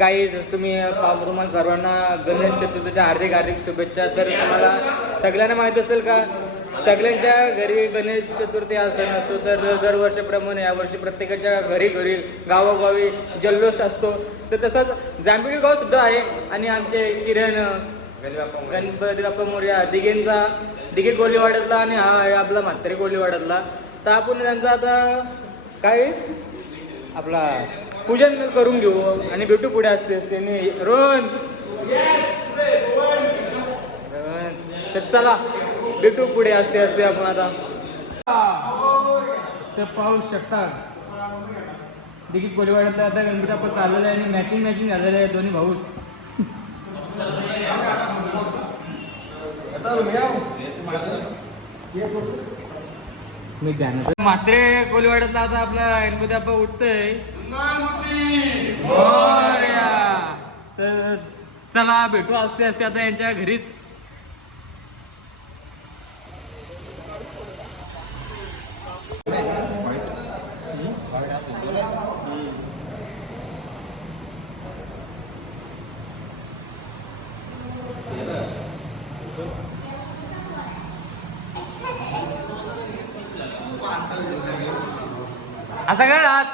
Guys तुम्ही तुम्हाला सर्वांना गणेश चतुर्थीच्या हार्दिक हार्दिक शुभेच्छा. तर तुम्हाला सगळ्यांना माहीत असेल का सगळ्यांच्या घरी गणेश चतुर्थी हा सण असतो. तर दरवर्षीप्रमाणे यावर्षी प्रत्येकाच्या घरी घरी गावोगावी जल्लोष असतो. तर तसंच जांभळी गावसुद्धा आहे आणि आमचे किरण गणपती बाप्पा मोरया दिघे कोलीवाड्यातला आणि हा आहे आपला म्हातारी कोलीवाड्यातला. तर आपण त्यांचा आता काय आपला पूजन करून घेऊ आणि भेटू पुढे असते त्यांनी रोहन. तर चला भेटू पुढे असते आपण आता. तर पाहू शकता देखील कोलीवाड्यातला आता गणपती आपण चाललेला आहे आणि मॅचिंग झालेलं आहे दोन्ही भाऊस. मी ध्यानात मात्रे कोलीवाड्यातला आता आपला गणपती आपण उठतोय. तर चला भेटू असते आता यांच्या घरीच. असं काय राहत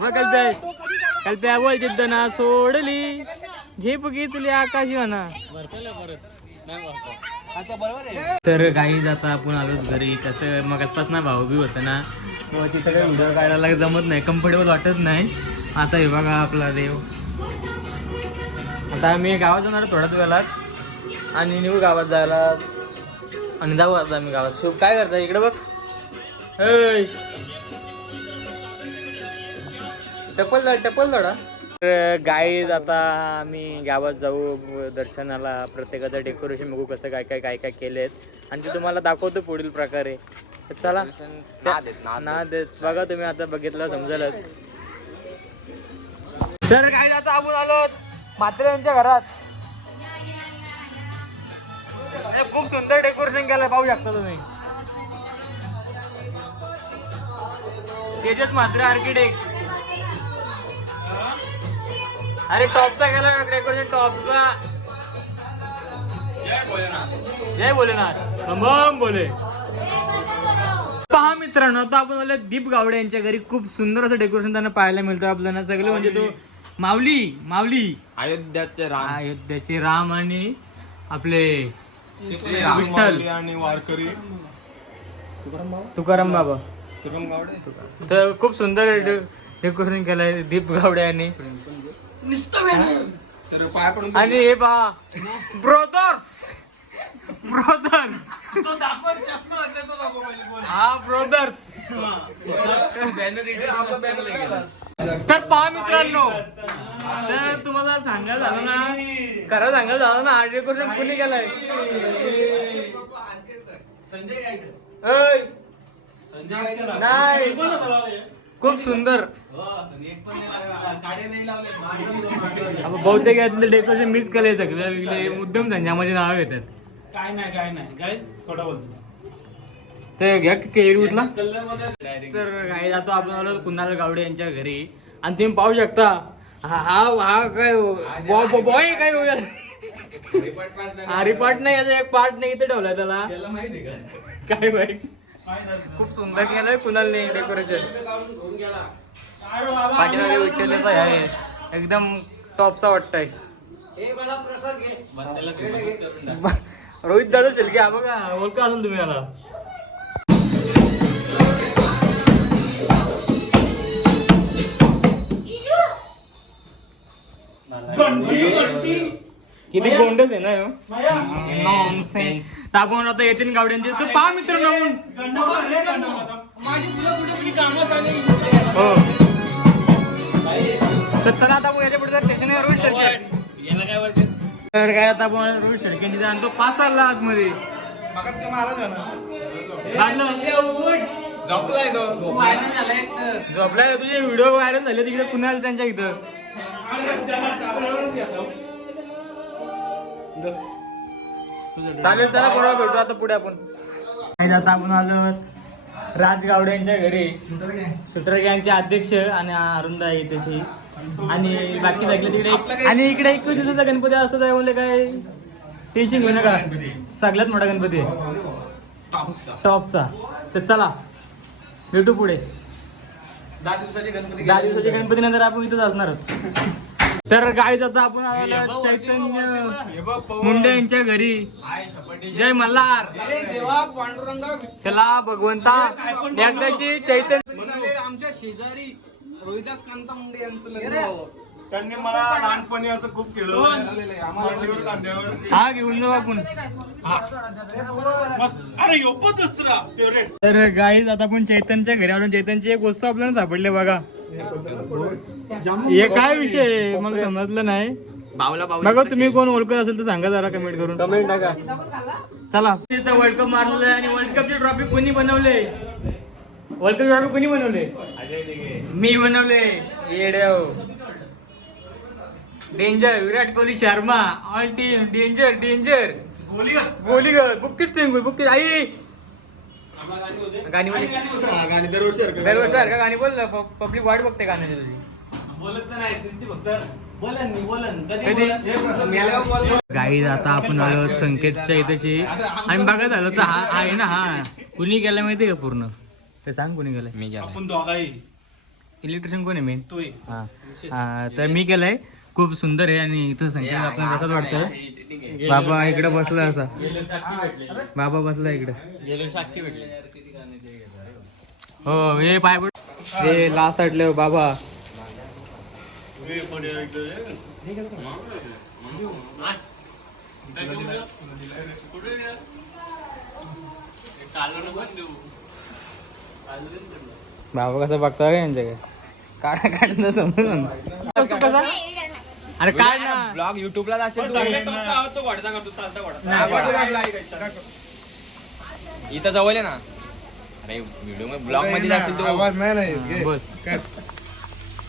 मग कल्प्या बोल जिद्द ना सोडली झेप घेतली आकाशी म्हणा. तर काही आता आपण आलोच घरी. कसं मग आत्ताच ना भाऊ बी होतं ना मग तिथं काही व्हिडिओ काढायला जमत नाही, कम्फर्टेबल वाटत नाही. आता हे बघा आपला देव. आता आम्ही गावात जाणार थोड्याच वेळात आणि निघू गावात जायला आणि जाऊ आता आम्ही गावात. शुभ काय करता इकडे बघ. टपल थोडा. तर गाईज आता आम्ही गावात जाऊ दर्शनाला. प्रत्येकाचं डेकोरेशन बघू कसं काय केलेत आणि ते तुम्हाला दाखवतो पुढील प्रकारे. चला ना देत बघा तुम्ही आता बघितलं समजेलच. तर काय आता आपण आलो म्हात्रे यांच्या घरात. खूप सुंदर डेकोरेशन केलंय पाहू शकता तुम्ही. तेजस म्हात्रे आर्किटेक्ट. अरे टॉपचा केला डेकोरेशन टॉपचा. जय भोलेनाथ बम बोले. पहा मित्रांनो आता आपण आलो दीप गावडे यांच्या घरी. खूप सुंदर असं डेकोरेशन त्यांना पाहायला मिळतं आपल्याला. सगळे म्हणजे तो माऊली अयोध्याचे राम आणि आपले विठ्ठल आणि वारकरी तुकाराम बाबा. तर खूप सुंदर डेकोरेशन केलंय दीप गावडे यांनी. आणि हे पहा ब्रोदर्स हा ब्रोदर्स. तर पहा मित्रांनो तर तुम्हाला सांगायला झालं ना हा डेकोरेशन कुणी केलंय. नाही खूप सुंदर. बहुतेक यातले डेकोरेशन मीच केलंय सगळे मुद्दाम धंद्यामध्ये नाव येतात. काय नाही काय खोटा बोलतो. तर घ्या केळीतला. तर काय जातो आपण आलो कुणाल गावडे यांच्या घरी आणि तुम्ही पाहू शकता हा काय बॉय काय हरिपाठ नाही याचा एक पार्ट नाही इथे ठेवलाय त्याला काय बाई. खूप सुंदर केलंय कुणालने डेकोरेशन. पाठीमागे विठ्ठलाचा आहे एकदम टॉपचा वाटतंय. रोहित दादा शिल्के हा बघा ओळखा असेल तुम्ही याला. किती गोंडच आहे ना तापवून आता येतील गावड्यांचे. तर पहा मित्रांनो हो तर चला आता आपण याच्या पुढे स्टेशन आहे रोहित शेळके. याला काय वाटतं तर काय आता आपण रोहित शेळकेंची आणि तो पास आला आतमध्ये. झोपलाय तुझे व्हिडिओ व्हायरल झाले तिकडे पुण्याला त्यांच्या इथं. चालेल, चला पुढे भेटू आता पुढे आपण. आता आपण आलो राज गावडे यांच्या घरी, शूटर गँगचे अध्यक्ष आणि अरुंदा आहे तशी, आणि बाकी सगळे तिकडे. आणि इकडे 21 दिवसाचा गणपती असतो त्यामुळे काय टेन्शन घेऊ नका, सगळ्यात मोठा गणपती आहे टॉपचा. तर चला भेटू पुढे. 10 दिवसाची गणपती नंतर आपण इथंच असणार आहोत. तर गाईज आता आपण आलो चैतन्य मुंडे यांच्या घरी. जय मल्हार. चला भगवंता एकदाशी चैतन्य आमच्या शेजारी रोहिदास कांता मुंडे यांचं लग्न. त्यांनी मला लहानपणी असं खूप केलं मांडीवर, खांद्यावर. हा घेऊन जाऊ आपण. अरे योपच दुसरा फेवरेट. तर गाईज आता आपण चैतन्यच्या घरी आलो. चैतन्यची एक वस्तू आपल्याला सापडली बघा. हे काय विषय आहे? मला समजलं नाही. बघा तुम्ही कोण ओळखत असेल तर सांगा जरा कमेंट करून. कमेंट टाका. चला इथं वर्ल्ड कप मारलेलं आणि वर्ल्ड कपची ट्रॉफी कोणी बनवले? वर्ल्ड कप ट्रॉफी कोणी बनवले? मी बनवले. येड्याव danger. Virat Kohli Sharma all team danger danger. गोलीगत बुक्कीच टेंगुल बुक्की. आई गाणी दरवर्षी सारखं गाणी बोल. पब्लिक वाट बघते गाण्याची तुझी. बोलत नाही फक्त बोलन गाईज आता आपण आलो संकेतच्या इथेशी. आणि बघा झालं तर हा आहे ना, हा कुणी गेला माहिती का पूर्ण? ते सांग कुणी गेलाय. मी आपण दोघाही. इलेक्ट्रिशियन कोण आहे मेन? तू हा तर मी केलंय. खूप सुंदर आहे. आणि इथं संकेत आपल्याला कसं वाटतंय? बाबा इकडे बसला असा. बाबा बसला इकडे. हो हे पाय हे लास्ट आटले बाबा. बाबा कसं बघता का यांच्याकडे? काढा काढणं समजून कसा. अरे काय ना ब्लॉग युट्यूबला असेल इथं जवळ आहे ना. अरे व्हिडिओ मध्ये ब्लॉग मध्ये असेल तो. बोल.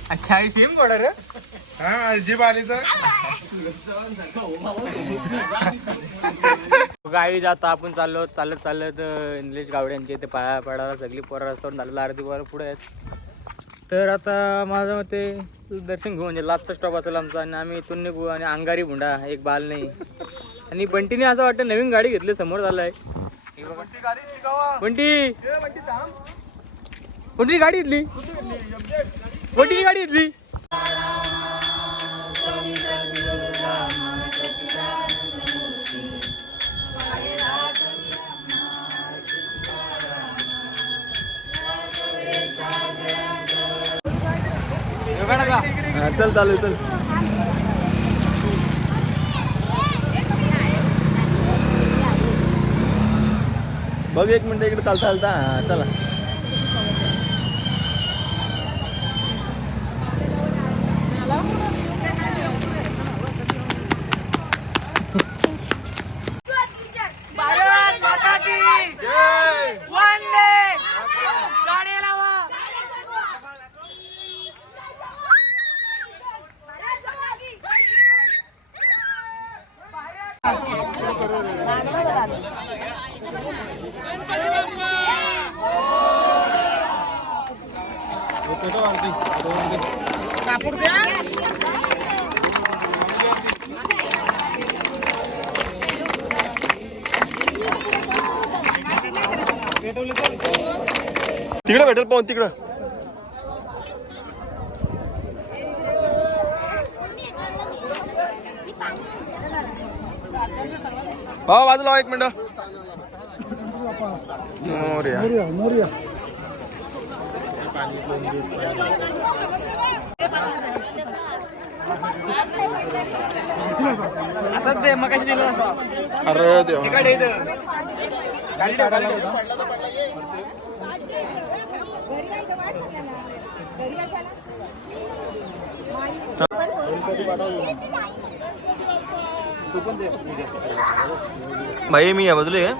अच्छा हे सेम पडा रे. गावी जाता आपण चालत चालत निलेश गावडे यांच्या इथे पाया पडायला सगळी पोरं रस्त्यावर झालेलं आरती पोरं पुढे आहेत. तर आता माझ्या मते दर्शन घेऊ म्हणजे लास्टचा स्टॉप असेल आमचा. आणि आम्ही इथून निघू. आणि अंगारी भुंडा एक बाल नाही. आणि बंटीने असं वाटतं नवीन गाडी घेतली समोर झालाय. बंटी कोणती गाडी घेतली? कोणती गाडी घेतली? चल चालू चल. बघ एक मिनिट इकडे चालता. हा चला. तिकडे भेटेल पाहून तिकडं. भाऊ बाजूला एक मिनिट. मोरया असंच दे मग कशी दिलं असं. अरे देवा भाई मी या बाजूला आहे.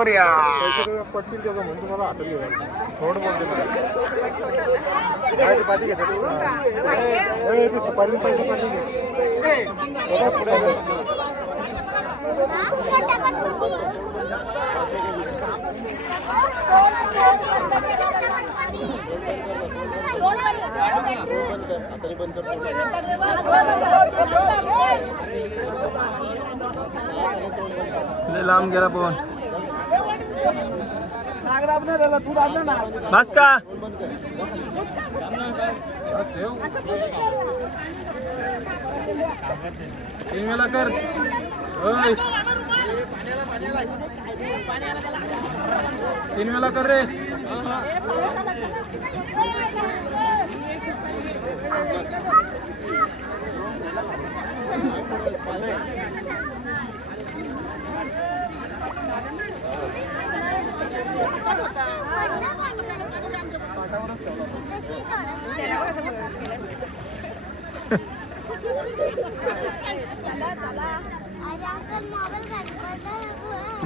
मोरया. पटतील त्याचं म्हणून तुम्हाला हातात घेऊन थोडं बोलते काय ते पाठी घेतात ते सुपारी पैसे पाठी घेत पुढे लांब गेला पण बस का तीन वेळा कर तीन वेळा कर रे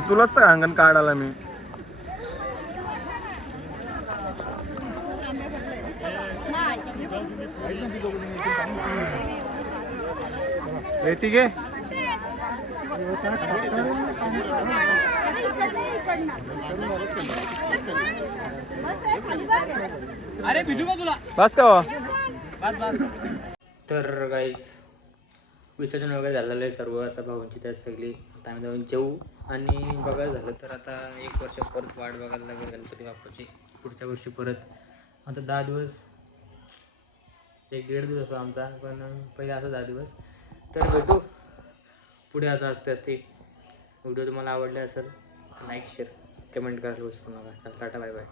तुलाच सांगन काढायला मी ठीक आहे अरे भिजू का तुला बस का तर गाईज विसर्जन वगैरे झालेलं आहे सर्व. आता भाऊंची त्यात सगळी आता आम्ही जाऊन जेवू आणि बघायला झालं तर आता 1 वर्ष परत वाट बघायला लागेल गणपती बाप्पाची. पुढच्या वर्षी परत आता 10 दिवस 1-1.5 दिवस आमचा पण पहिले असं 10 दिवस. तर भेटू पुढे आता असते. व्हिडिओ तुम्हाला आवडले असेल लाईक शेअर कमेंट करायला विसरू नका. Tata bye bye.